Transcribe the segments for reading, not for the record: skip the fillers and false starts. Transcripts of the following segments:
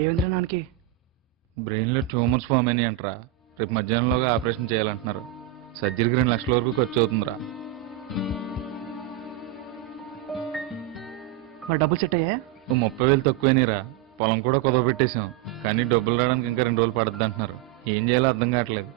ఏమింద్రా నాన్నకి? బ్రెయిన్లో tumours form అని అంటారా. రేపు మధ్యాహ్నంలోగా ఆపరేషన్ చేయాలంటున్నారు. సర్జరీకి 2 లక్షల వరకు ఖర్చు అవుతుందిరా. మరి డబ్బులు సెట్ అయ్యా? 30,000 తక్కువేనేరా. పొలం కూడా కుదవ పెట్టేశాం, కానీ డబ్బులు రావడానికి ఇంకా 2 రోజులు పడుద్ది అంటున్నారు. ఏం చేయాలో అర్థం కావట్లేదు.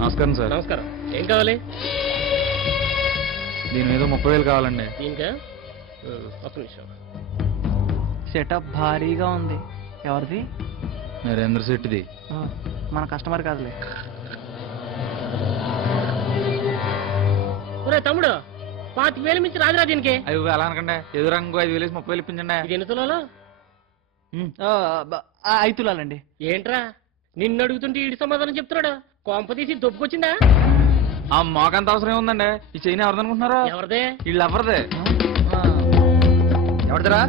నమస్కారం సార్. నమస్కారం. ఏం కావాలి? దీని మీద 30,000 కావాలండి. ఇంకా ఒక్క నిమిషం. సెటప్ భారీగా ఉంది. ఎవరిది? నరేంద్ర శెట్టిది. మన కస్టమర్ కాదులే. ఒరే తమ్ముడు, 25,000 మించి రాదురా దీనికి. అవి ఎలా అనకండి, ఎదురంగు 5,000 వేసి 30,000 ఇప్పించండి. ఇది ఎన్ని తులాలు? 5 తులాలండి. ఏంట్రా నిన్ను అడుగుతుంటే ఈడి సమాధానం చెప్తున్నాడు. కొంప తీసి దొబ్బుకొచ్చిందా? ఆ మాకంత అవసరం ఏముందండి? ఈ చైన్ ఎవరిదనుకుంటున్నారా? ఎవరిదే? వీళ్ళు ఎవరిదే? ఎవరిదిరా?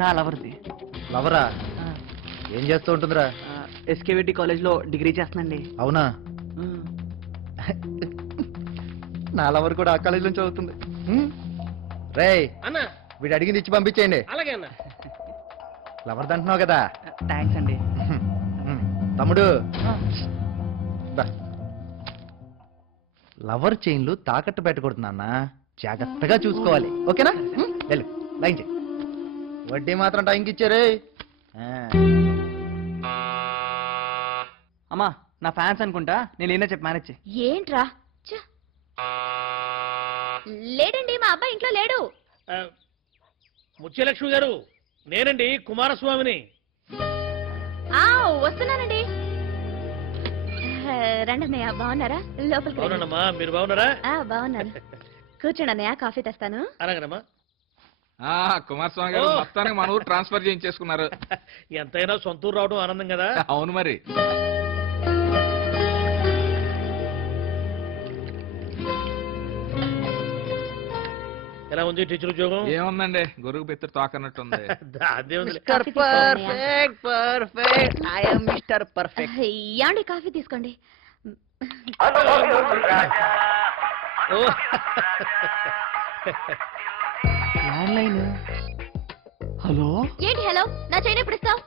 నా లవర్ది. లవరా? ఏం చేస్తూ ఉంటుందిరా? ఎస్కేవిటి కాలేజ్లో డిగ్రీ చేస్తుందండి. అవునా? నా లవర్ కూడా ఆ కాలేజ్ నుంచి చదువుతుంది. రేయ్ అన్నా, వీడు అడిగింది ఇచ్చి పంపించేయండి. అలాగే అన్న. లవర్ది అంటున్నావు కదా. థ్యాంక్స్ అండి. తమ్ముడు దా. లవర్ చైన్లు తాకట్టు పెట్టకూడదు నాన్న, జాగ్రత్తగా చూసుకోవాలి. ఓకేనా? వెళ్ళు, లైన్ చేయి. వడ్డీ మాత్రం టైంకి ఇచ్చారే. అమ్మా, నా ఫ్యాన్స్ అనుకుంటా. నేను ఏదో చెప్పి మేనేజ్ చేయి. ఏంట్రా? లేడండి, మా అబ్బాయి ఇంట్లో లేడు. ముత్యలక్ష్మి గారు, నేనండి కుమారస్వామిని. వస్తున్నానండి. రండి అన్నయ్య, బాగున్నారా? లోపలికి రండి. బాగున్నానమ్మా, మీరు బాగున్నారా? బాగున్నాను. కూర్చోండి అన్నయ్య, కాఫీ తెస్తాను. అలాగేనమ్మా. కుమారస్వామి గారు మొత్తానికి మన ఊరు ట్రాన్స్ఫర్ చేయించేసుకున్నారు. ఎంతైనా సొంతూరు రావడం ఆనందం కదా. అవును మరి. ఎలా ఉంది టీచర్ ఉద్యోగం? ఏముందండి, గొరుగు పెత్తు తోకన్నట్టుంది. యాండి కాఫీ తీసుకోండి. ల్యాండ్లైన్. హలో. ఏంటి హలో? నా చైన్ ఎప్పుడు ఇస్తావు?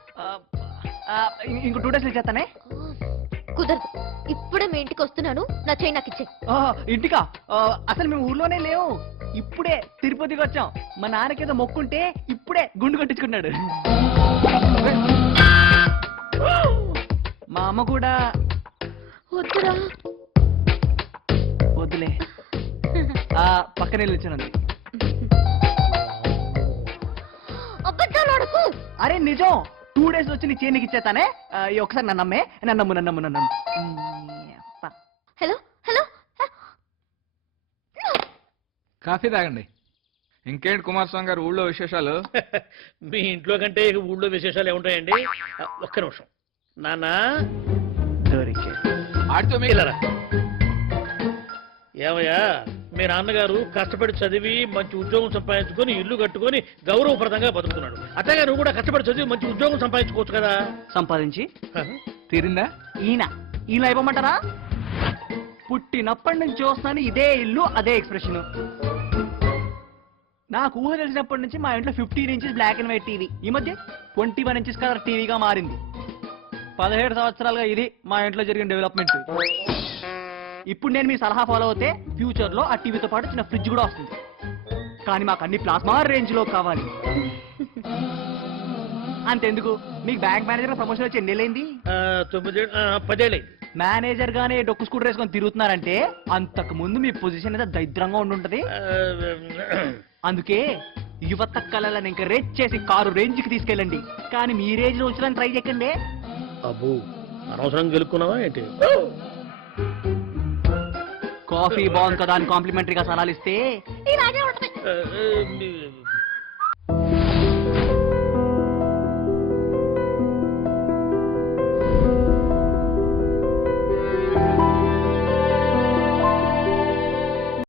ఇంకో 2 days చేస్తానే. కుదరదు, ఇప్పుడే మీ ఇంటికి వస్తున్నాను. నా చైన్ నాకు ఇచ్చే. ఇంటికా? అసలు మేము ఊర్లోనే లేవు. ఇప్పుడే తిరుపతికి వచ్చాం. మా నాన్నకేదో మొక్కుంటే ఇప్పుడే గుండు కొట్టించుకున్నాడు. మా అమ్మ కూడా. వద్దురా. వద్దులే, పక్కనే నిల్చున్నది. అబద్ధాలు ఆడకు. అరే నిజం, 2 days వచ్చి నీ చైన్కి ఇచ్చేస్తానే. ఒకసారి నన్ను నమ్మే. నన్ను. Hello hello. కాఫీ తాగండి. ఇంకేంటి కుమారస్వామి గారు ఊళ్ళో విశేషాలు? మీ ఇంట్లో కంటే ఊళ్ళో విశేషాలు ఏముంటాయండి? ఒక్క నిమిషం నాన్న. ఆడితో మిగిలరా. ఏమయ్యా, మీ నాన్నగారు కష్టపడి చదివి మంచి ఉద్యోగం సంపాదించుకొని ఇల్లు కట్టుకొని గౌరవప్రదంగా బతుకుతున్నాడు. అట్లాగే నువ్వు కూడా కష్టపడి చదివి మంచి ఉద్యోగం సంపాదించుకోవచ్చు కదా. సంపాదించి తీరిందా? ఈయన అయిపోమంటారా? పుట్టినప్పటి నుంచి చూస్తున్నాను ఇదే ఇల్లు, అదే ఎక్స్ప్రెషన్. నాకు ఊహ తెలిసినప్పటి నుంచి మా ఇంట్లో 15 inches black and white TV. ఈ మధ్య 21 inches కలర్ టీవీగా మారింది. 17 సంవత్సరాలుగా ఇది మా ఇంట్లో జరిగిన డెవలప్మెంట్. ఇప్పుడు నేను మీ సలహా ఫాలో అవుతే ఫ్యూచర్ లో ఆ టీవీతో పాటు చిన్న ఫ్రిడ్జ్ కూడా వస్తుంది. కానీ మాకు అన్ని ప్లాస్మా రేంజ్ లో కావాలి. అంతెందుకు, మీకు బ్యాంక్ మేనేజర్ ప్రమోషన్ వచ్చి ఎన్నేళ్ళైంది? 10 ఏళ్ళైంది. మేనేజర్ గానే డొక్కు స్కూటర్ వేసుకొని తిరుగుతున్నారంటే అంతకు ముందు మీ పొజిషన్ ఏదో దరిద్రంగా ఉండుంటది. అందుకే యువత కళలను ఎంకరేజ్ చేసి కారు రేంజ్ కి తీసుకెళ్ళండి. కానీ మీ రేంజ్ లో ఉంచడానికి ట్రై చేయకండి. అబ్బో, అనవసరంగా గెలుక్కున్నావా ఏంటి? కాఫీ బాగుంది కదా అని కాంప్లిమెంటరీగా సలాలు ఇస్తే మీ